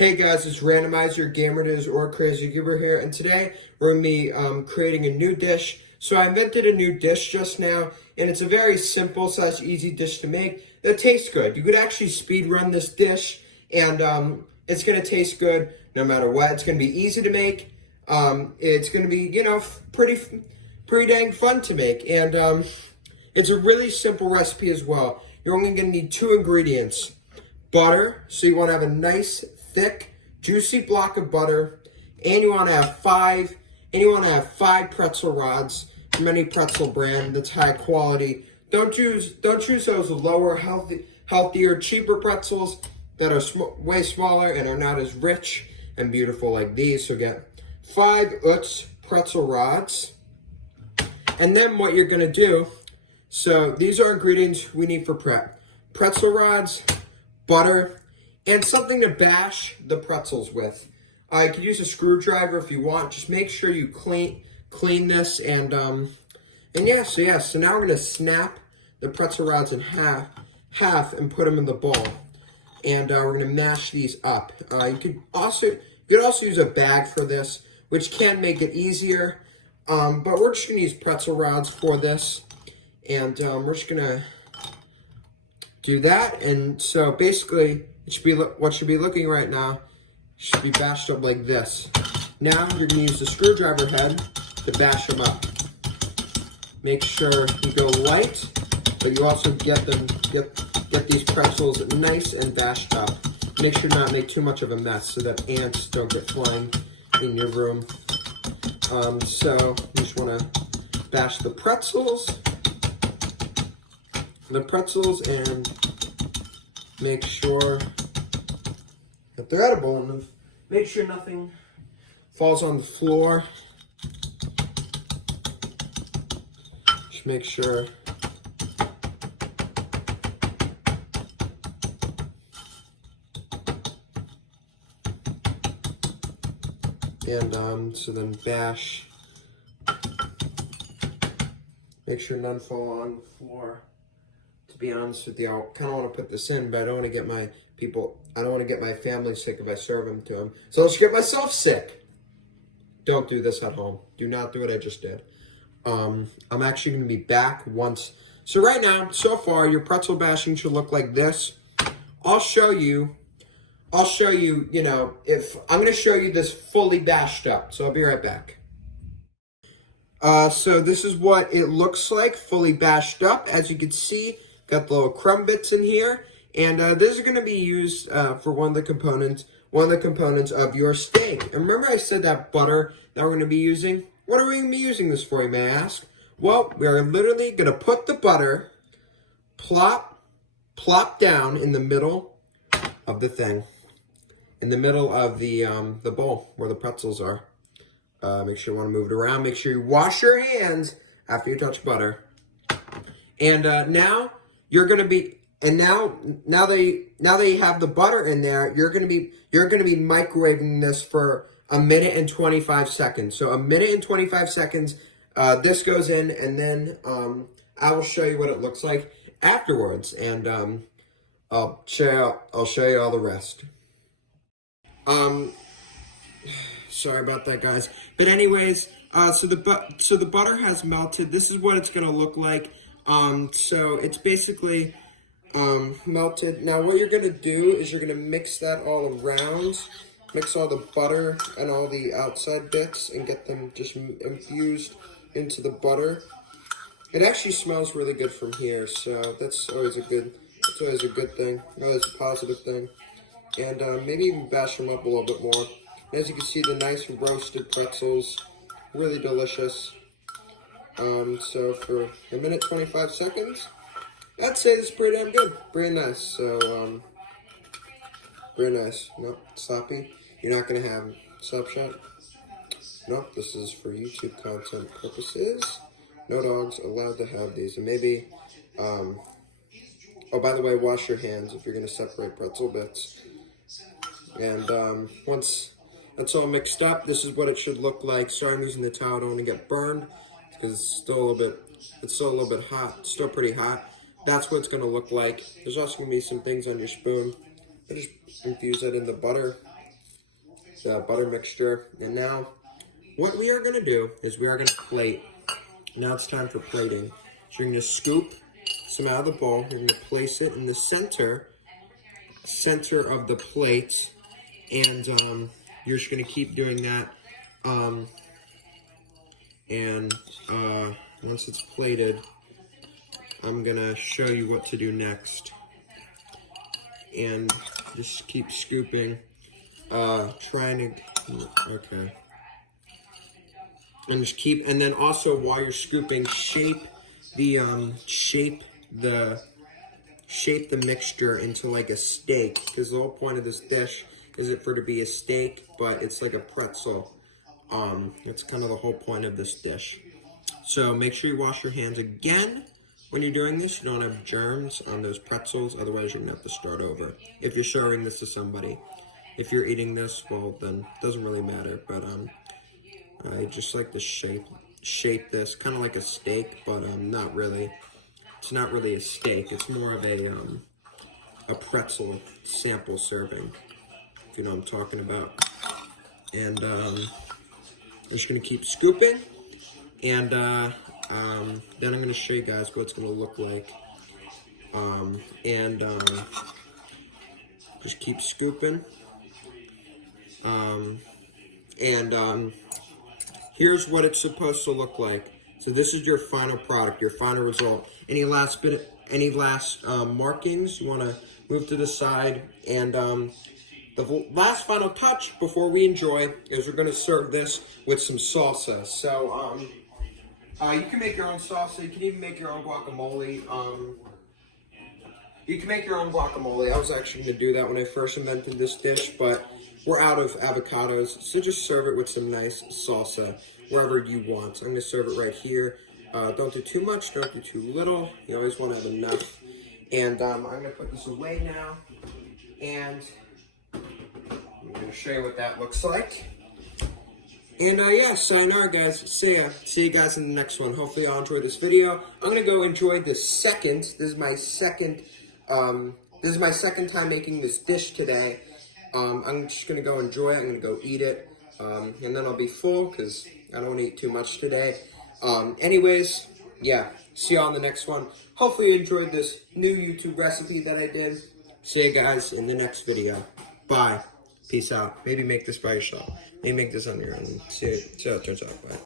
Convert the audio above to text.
Hey guys, it's Randomizer, Gamer Diz, or Crazy Goober here, and today we're going to be creating a new dish. So I invented a new dish just now, and it's a very simple / easy dish to make that tastes good. You could actually speed run this dish, and it's going to taste good no matter what. It's going to be easy to make. It's going to be, pretty dang fun to make, and it's a really simple recipe as well. You're only going to need 2 ingredients. Butter, so you want to have a nice, thick, juicy block of butter, and you want to have 5 pretzel rods from any pretzel brand that's high quality. Don't choose those lower, healthier, cheaper pretzels that are way smaller and are not as rich and beautiful like these. So get 5 Utz pretzel rods, and then what you're gonna do. So these are ingredients we need for prep: pretzel rods, butter, and something to bash the pretzels with. You could use a screwdriver if you want. Just make sure you clean this, and so now we're gonna snap the pretzel rods in half and put them in the bowl, and we're gonna mash these up. You could also use a bag for this, which can make it easier. But we're just gonna use pretzel rods for this, and we're just gonna do that. And so basically, what should be looking right now should be bashed up like this. Now you're gonna use the screwdriver head to bash them up. Make sure you go light, but you also get these pretzels nice and bashed up. Make sure not make too much of a mess so that ants don't get flying in your room. So you just want to bash the pretzels and make sure that they're edible, and make sure nothing falls on the floor. Just make sure and so then bash. Make sure none fall on the floor. To be honest with you, I kind of want to put this in, but I don't want to get my family sick if I serve them to them. So let's get myself sick. Don't do this at home. Do not do what I just did. I'm actually going to be back once. So right now, so far, your pretzel bashing should look like this. I'll show you, if I'm going to show you this fully bashed up. So I'll be right back. So this is what it looks like, fully bashed up. As you can see, got the little crumb bits in here, and this is going to be used for one of the components of your steak. And remember I said that butter that we're going to be using? What are we going to be using this for, you may ask? Well, we are literally going to put the butter plop down in the middle of the thing, in the middle of the bowl where the pretzels are. Make sure you want to move it around. Make sure you wash your hands after you touch butter. And now you're gonna be, and now that you have the butter in there, you're gonna be microwaving this for 1 minute and 25 seconds. So 1 minute and 25 seconds. This goes in, and then I will show you what it looks like afterwards, and I'll show you all the rest. Sorry about that, guys. But anyways, so the butter has melted. This is what it's gonna look like. So it's basically melted. Now what you're gonna do is you're gonna mix that all around. Mix all the butter and all the outside bits and get them just infused into the butter. It actually smells really good from here, so that's always a good thing. Always a positive thing. And maybe even bash them up a little bit more. As you can see, the nice roasted pretzels, really delicious. So for 1 minute 25 seconds, I'd say this is pretty damn good, pretty nice. So very nice. Nope, sloppy. You're not gonna have Slapshot. Nope, this is for YouTube content purposes. No dogs allowed to have these, and maybe. Oh, by the way, wash your hands if you're gonna separate pretzel bits. And once that's all mixed up, this is what it should look like. Sorry, I'm using the towel. I don't want to get burned because it's still a little bit hot. Still pretty hot. That's what it's going to look like. There's also going to be some things on your spoon. I just infuse that in the butter the butter mixture. And now what we are gonna do is we are gonna plate. Now it's time for plating. So you're gonna scoop some out of the bowl. You're gonna place it in the center of the plate, and you're just gonna keep doing that. Once it's plated, I'm gonna show you what to do next. And just keep scooping, okay. And just keep, and then also while you're scooping, shape the mixture into like a steak, because the whole point of this dish is it for it to be a steak, but it's like a pretzel. That's kind of the whole point of this dish. So make sure you wash your hands again when you're doing this. You don't have germs on those pretzels, otherwise you're gonna have to start over. If you're serving this to somebody, if you're eating this, well then it doesn't really matter. But I just like to shape this kind of like a steak, but not really. It's not really a steak. It's more of a pretzel sample serving, if you know what I'm talking about. And I'm just gonna keep scooping, and then I'm gonna show you guys what it's gonna look like. Just keep scooping. Here's what it's supposed to look like. So this is your final product, your final result. Any last markings you want to move to the side? And the last final touch before we enjoy is we're going to serve this with some salsa. So you can make your own salsa. You can even make your own guacamole. You can make your own guacamole. I was actually going to do that when I first invented this dish, but we're out of avocados, so just serve it with some nice salsa wherever you want. So I'm going to serve it right here. Don't do too much, don't do too little. You always want to have enough. And I'm going to put this away now, and I'm going to show you what that looks like. And yeah, sayonara guys. See ya. See you guys in the next one. Hopefully y'all enjoyed this video. I'm going to go enjoy the second. This is my second time making this dish today. I'm just going to go enjoy it. I'm going to go eat it. And then I'll be full because I don't want to eat too much today. Anyways, yeah. See y'all in the next one. Hopefully you enjoyed this new YouTube recipe that I did. See you guys in the next video. Bye. Peace out. Maybe make this by yourself. Maybe make this on your own. See how it turns out. Bye.